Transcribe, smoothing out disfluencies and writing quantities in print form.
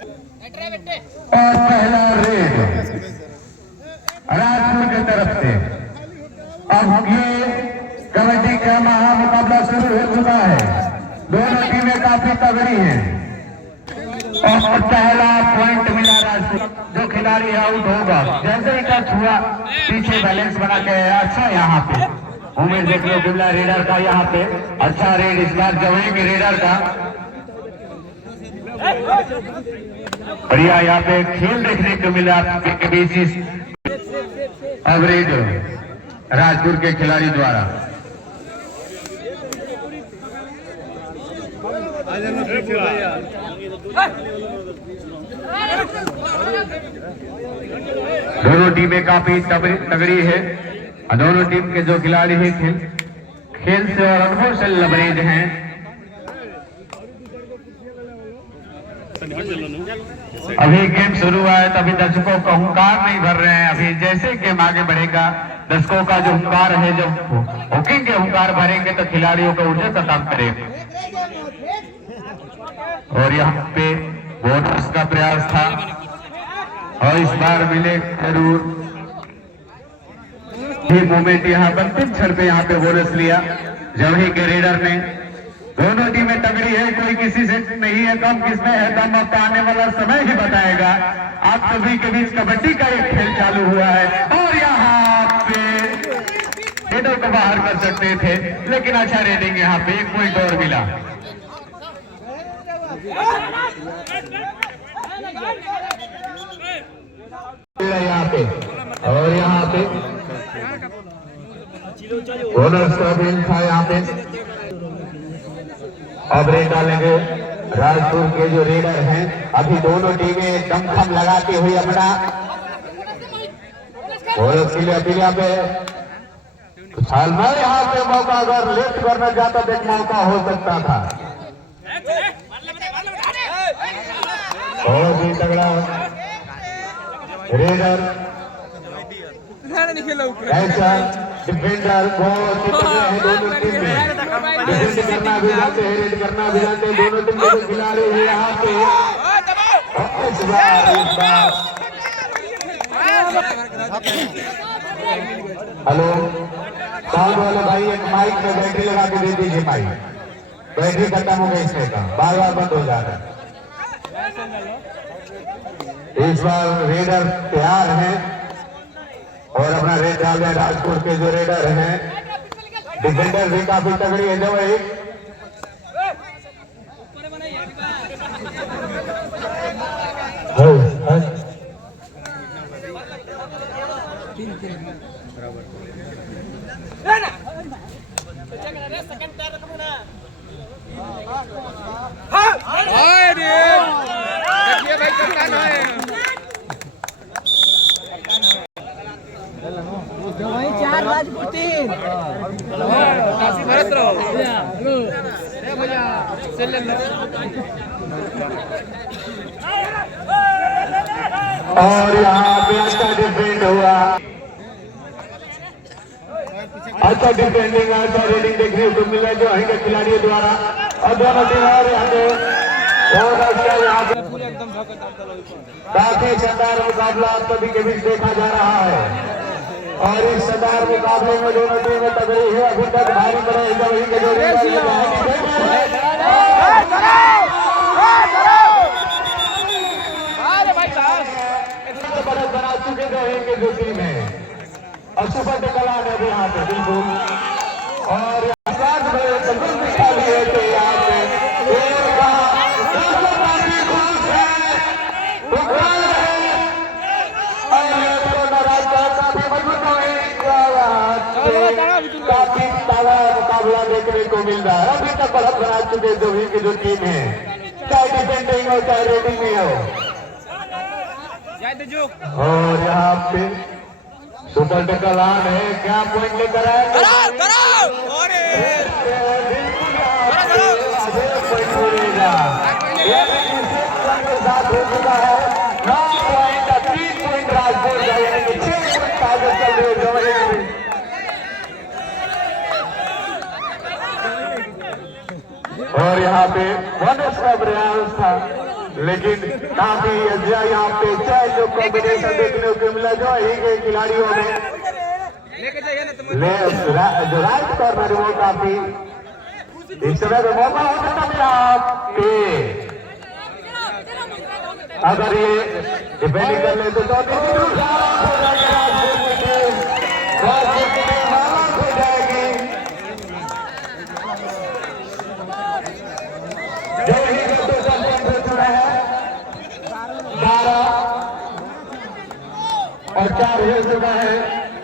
और पहला रेड राजपुर की तरफ से। अब ये कबड्डी का महामुकाबला शुरू हो चुका है। दोनों टीमें काफी तगड़ी हैं और पहला पॉइंट मिला राजपुर। जो खिलाड़ी आउट होगा जैसे ही टच हुआ पीछे बैलेंस बना के अच्छा यहाँ पे उमेश देख लो बिमला रेडर का यहाँ पे अच्छा रेड इस बार जमाएंगे रेडर का। बढ़िया यहाँ पे खेल देखने को मिला अब रेड राजपुर के खिलाड़ी द्वारा। दोनों टीमें काफी तगड़ी है। दोनों टीम के जो खिलाड़ी हैं खेल से और अनुभव से लबरेज हैं। अभी गेम शुरू हुआ है तभी दर्शकों का हुंकार नहीं भर रहे हैं। अभी जैसे गेम आगे बढ़ेगा दर्शकों का जो हुंकार है जब हॉकिंग के हुंकार भरेंगे तो खिलाड़ियों का ऊर्जा का काम करेगा। और यहाँ पे बोनस का प्रयास था और इस बार मिले जरूर। ये मोमेंट यहाँ पर कुछ क्षण पे यहाँ पे बोनस लिया जवही के रेडर ने। दोनों टीमें तगड़ी है, कोई किसी से नहीं है कम, किसमें है दम अब आने वाला समय ही बताएगा। आप सभी के बीच कबड्डी का एक खेल चालू हुआ है और यहाँ पे रेडर को बाहर कर सकते थे लेकिन अच्छा रेडिंग यहाँ पे 1 पॉइंट और मिला। यहाँ पे और यहाँ पे बोनस का बिल था यहाँ पे। अब रेड डालेंगे राजपुर के जो रेडर हैं। अभी दोनों टीमें दमखम लगाती हुई अपना पीलिया पे हाल में यहाँ पे मौका अगर लेफ्ट करना चाहता तो एक मौका हो सकता था। और भी तगड़ा रेडर ऐसा डिफेंडर बहुत ही तगड़े हैं दोनों टीम में। डिफेंड करना भी जानते हैं, रेड करना भी जानते हैं दोनों टीम के खिलाड़ी हैं यहाँ पे। इस बार हेलो साउंड वाले भाई एक माइक में बैटरी लगा के दे दीजिए। माइक बैटरी खत्म हो गई इसमें का बार बार बंद हो जा रहा है। इस बार रेडर तैयार है और अपना रेड डाल रहे राजपुर के जो रेडर हैं। डिफेंडर भी काफी तगड़ी है जो एक और यहाँ पे अच्छा डिफेंड हुआ। अच्छा डिफेंडिंग अच्छा रेडिंग देखने को मिला जो है खिलाड़ियों द्वारा। और दोनों टीम और यहाँ पे काफी शानदार मुकाबला सभी के बीच देखा जा रहा है। और इस शानदार मुकाबले में दोनों टीमें तगड़ी है। अभी तक भारी पड़े बना चुके रहेंगे जो टीम है और सुपर कला है भी यहाँ पे बिल्कुल। और काफी तगड़ा मुकाबला देखने को मिल रहा है। अभी तक बढ़त बना चुके जो टीम है चाहे डिफेंडिंग हो चाहे रेडिंग में हो। और यहाँ पे सुपर टक्कर लान है क्या पॉइंट लेकर आएगा साथ हो चुका है 9 पॉइंट 3 पॉइंट राजपुर जाएंगे 6 पॉइंट आगे चल रहे हैं। और यहाँ पे बोनस का प्रयास था लेकिन काफी अच्छा यहाँ पे चैन जो कॉम्बिनेशन देखने को मिला जो ही के खिलाड़ियों में जो राइट कॉर्नर वो काफी इस समय पे मौका हो सकता मेरा आपके अगर ये डिफेंडिंग कर ले तो हो जाएगी जो ही है 12 और 4 हो चुका है।